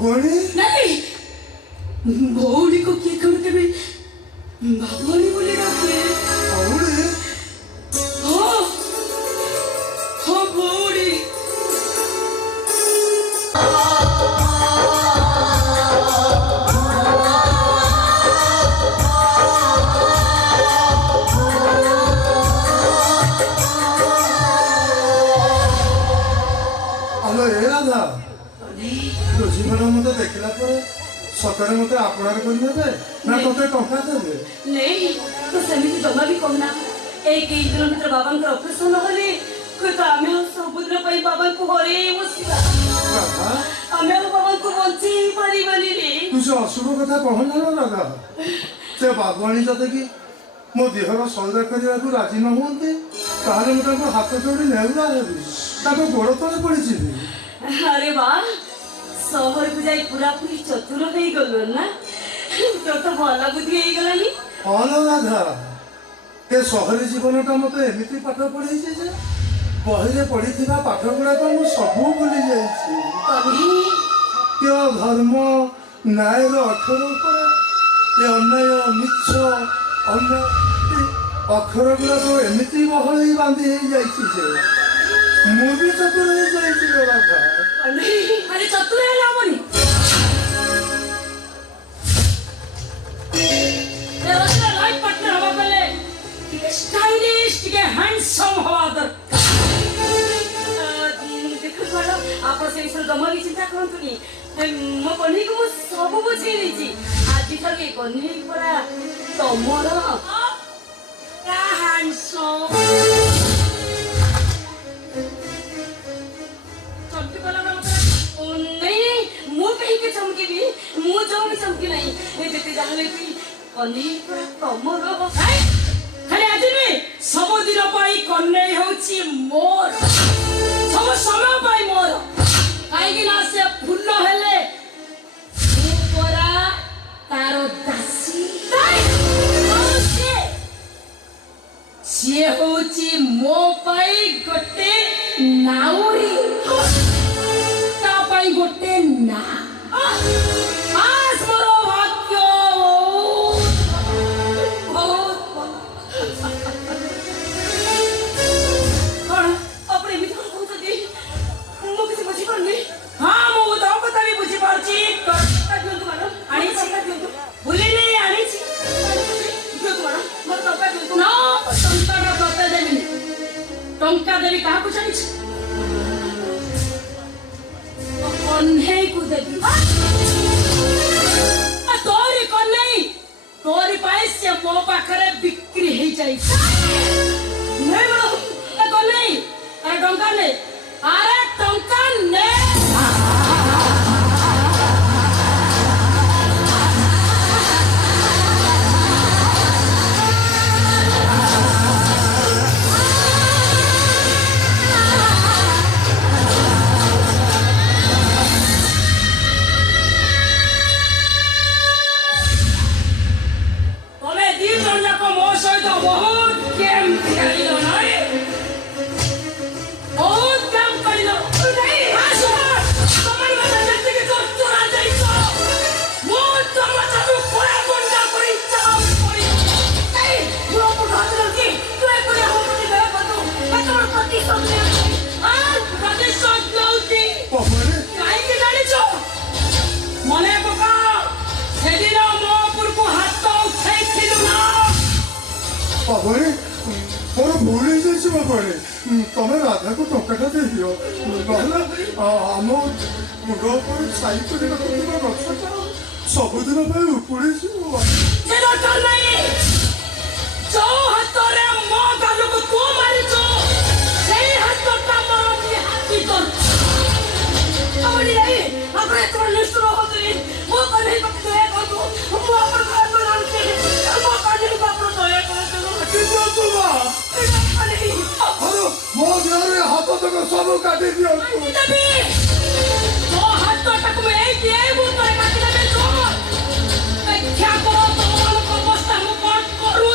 बाबुआणी नहीं भौणी को किए कौन के बाबुआणी बोले डाके बाबुआणी हाँ हाँ भौणी हेलो ए राधा बुझीगल मत देखला पर सकाळे मत आपणार करनेबे ना तोते टंका देबे नहीं तो सेमिति जमा भी कहना एक किलोमीटर बाबा ऑपरेशन होले तो आमे समुद्र पई बाबा को हरे बसिला राधा आमे बाबा को बंची परिबनी रे तू से अशुभ कथा कहना ना राधा से बाबुआणी जते कि मो देहर सौदा करिया को राजी न होंते ताहले मत को हाथ जोड़ी नेउरा हेबी ताको गोड़ तले पड़ी छी अरे वाह सहर को जाई पूरा पूरी चतुर हो गलो ना तो भला बुद्धि हो गलानी हालो राधा ए सहरी जीवनटा मते एमिति पाठ पढ़ी जे बहिरे पढ़ी पाठ गुड़ा तो मु सब भूली जाइछि त्यो धर्म न्याय अक्षर ये अन्याय मिछ अन्य अक्षर गुड़ा तो एमिति बहली बांधी जाइछि जे मु भी चतुर हो जाइछि राधा अरे चतुर है लावनी तेरा लाइफ पार्टनर हवा पहले स्टाइलिश के हैंडसम हवा दर देखो बड़ा आप से इस जमा की चिंता करंतुनी मो कन्ही को सब बुझी लीची आज तक के कन्ही पूरा तमर का हैंडसम चमकी वाला नहीं मु कहीं के चमकी भी मु जो भी चमकी नहीं ए जते जाहले भी कन्ही पूरा तमर खाली आज नुहे सब दिन पाई कन्हई होची मोर सब समय पाई मोर कहीं ना से फुल्ल हेले ऊपरा तारो दासी से होची मो पाई गोटे नाउरी ता पाई गोटे ना आज मोरो भाग्य हाँ मो तो कथा भी बुझी पारची कटा दियंतु मानो आनी छिका दियंतु भूली नहीं आनी छि दियंतु मानो मोर टंका दियंतु ना टंका का टंका देबी टंका देबी कहा को जानी छि कन्हई को देबी आ तोरी कन्हई तोरी पैसे मो पाखरे बिक्री हे जाई नहीं बोलो ए कन्हई अरे टंका ने अरे टंका ने तुम्हें दी जन को मो सहित बहुत गेम खेलिलो नाही बहुत काम करिलो नहीं आसो तुम्हारी बात जल्दी के तो आ जाई तो मो तुम चालू पूरा बंदा करी चाप करी ए वो बुढ़ात लड़की तू एक कोई हो नहीं गया बतो बतो प्रति समझे आज प्रति सोच लौटी बाबुआणी काहे के जानी छो मने पका सेदिन मो पुर को हाथ तो उठाई थिलु ना बाबुआणी मोर भूल हो जाइछि बाबुआणी तमे राधा को टंकाटा दे दियो नहले आम मुंड पर छाई कर रखिबा गछटा सबुदिन पे उपुड़ी छिबो जे डॉक्टर नहीं जो हाथ रे मो गाल को तू मारी छो सेही हाथ ता मारी हाथी कर अबड़ी नहीं अपने तो निष्ठुर हो गई वो कन्हई पक दे को तू वो अपन घर में रह के वो कन्हई को अपन दया कर दे कितना तुमा कन्हई अरे मो घरे हाथ तक सब काटी दियो तभी तो हाथ तक में एक दिए वो तोरे काटी दे तो क्या करो तो को अवस्था में कौन करू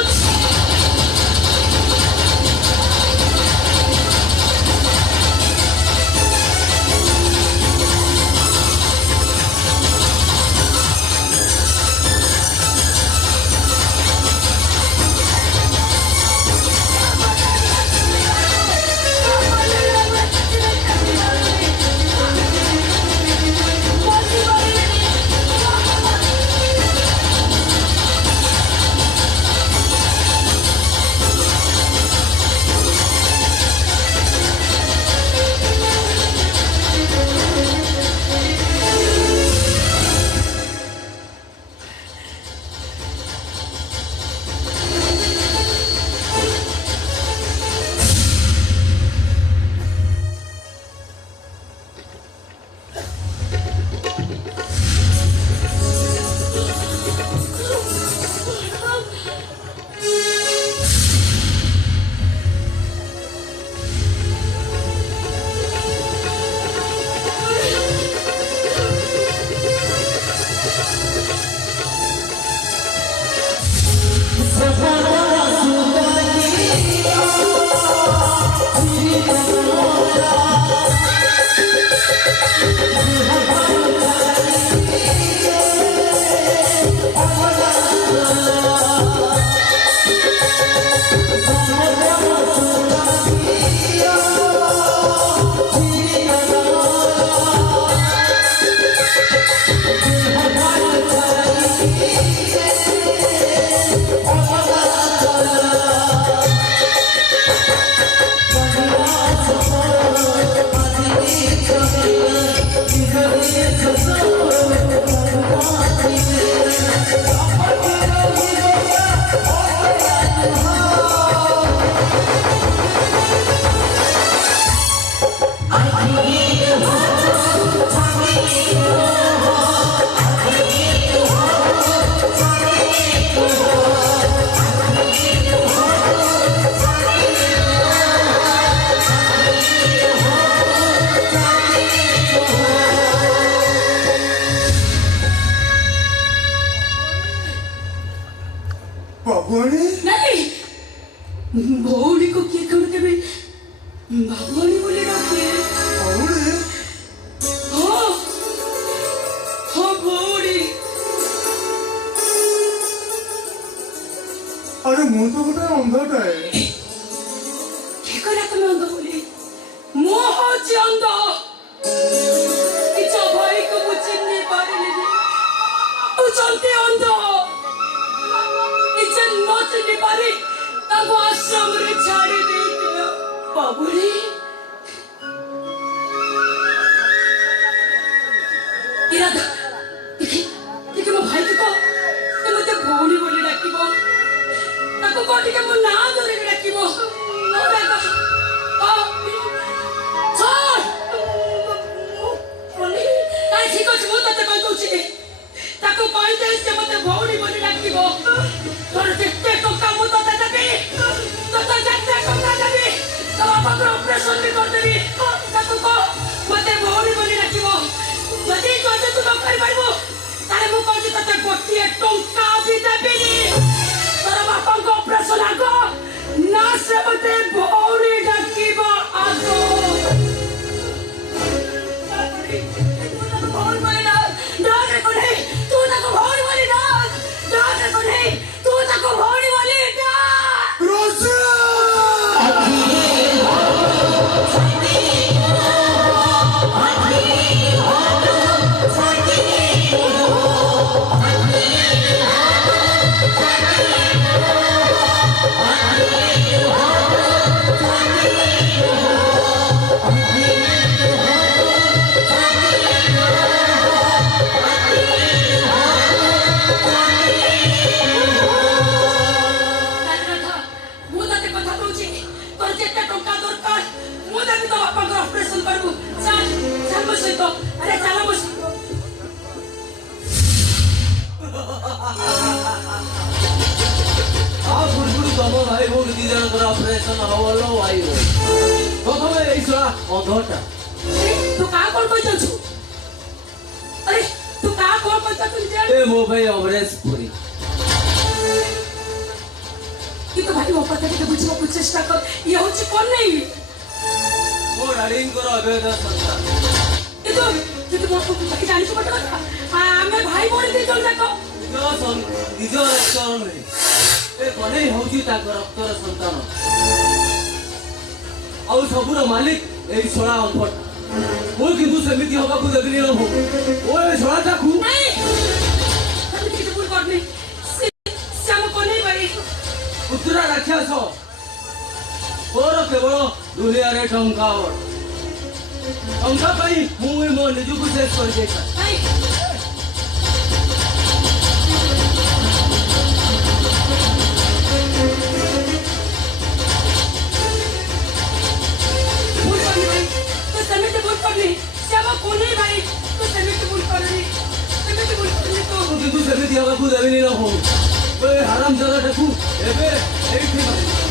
बाबुआणी नहीं भौरी को किए कौन के भी बाबुआनी बोले रखे बाबुड़ी हो हो भौरी अरे ମୁଁ ତ ଗୋଟେ ଅନ୍ଧଟାଏ কি করে তুমি অন্ধ বলে মোহ হচ্ছে অন্ধ কিছু ভাইকে ମୁଁ চিনতে পারিনি ତୁ চলতে অন্ধ নিজে ন চিনতে পারি তাকে আশ্রমরে ছাড়ি দিয়েছিল বাবুরি ইরাদা দেখি দেখি ମୋ ଭାଇକୁ କହ ସେ ମୋତେ ଭଉଣୀ ବୋଲି ଡାକିବ ତାକୁ କହ ଟିକେ ମୋ ନାଁ ଧରିକି ଡାକିବ ঠিক ଅଛି ମୁଁ ତତେ କହିଦଉଛି ତାକୁ କହିଦେ ସେ ମୋତେ ଭଉଣୀ ବୋଲି ଡାକିବ ତୋର ଯେତେ ଟଙ୍କା ମୁଁ ତତେ ଦେବି ତତେ ଯେତେ ଟଙ୍କା ଦେବି ତୋ ବାପାଙ୍କର ଅପରେସନ ବି କରିଦେବି ତାକୁ କହ ମୋତେ ଭଉଣୀ ବୋଲି ଡାକିବ ଯଦି ତୁ ନ କରିପାରିବୁ ତାହେଲେ ମୁଁ କହୁଛି ତତେ ଗୋଟିଏ ଟଙ୍କା ବି ଦେବିନି ତୋର ବାପାଙ୍କ ଅପରେସନ ଆଗ ନା ସେ ମୋତେ ଭଉଣୀ ଡାକିବ ଆଗ भाई भौणी दी जन ऑपरेशन हवलो भाई प्रथम এইছড়া অধটা तू का कोण कइतछु अरे तू का कोण कइतछु जे ए मो भाई अवरेज पूरी कि तो भाई वो पता के बुझिबो को चेष्टा कर ये होछि कोन नहीं मो डार्लिंग करो अबेद संसार ये तो मोर को बाकी जानि को बता हमें भाई बोल दे चल जाको निज रक्तर नहीं ए कने होछि ताको रक्तर संतान ଆଉ ସବୁର ମାଲିକ ଏଇ ଛଳା ଅମ୍ଫଟ ମୁଁ କିନ୍ତୁ ସେମିତି ହବାକୁ ଦେବିନି ନ ହଉ ଓ ଏ ଛଳାଟାକୁ नहीं तू किसी भूल करनी श्याम को नहीं भाई ପୁତ୍ରା ରାକ୍ଷସ ତୋର କେବଳ ଦୁନିଆରେ ଟଙ୍କା ଟଙ୍କା ପାଇଁ ମୁଁ ମୋ ନିଜକୁ ଶେଷ କରିଦେଇଥାଏ नहीं भूल करनी भाई तू समेत भूल करनी श्याम को नहीं भाई तू समेत भूल करनी तो କିନ୍ତୁ ସେମିତି ହବାକୁ ଦେବିନି ନ ହଉ ଏ ହାରାମ ଜାଗାଟାକୁ ଏବେ ଏଇଠି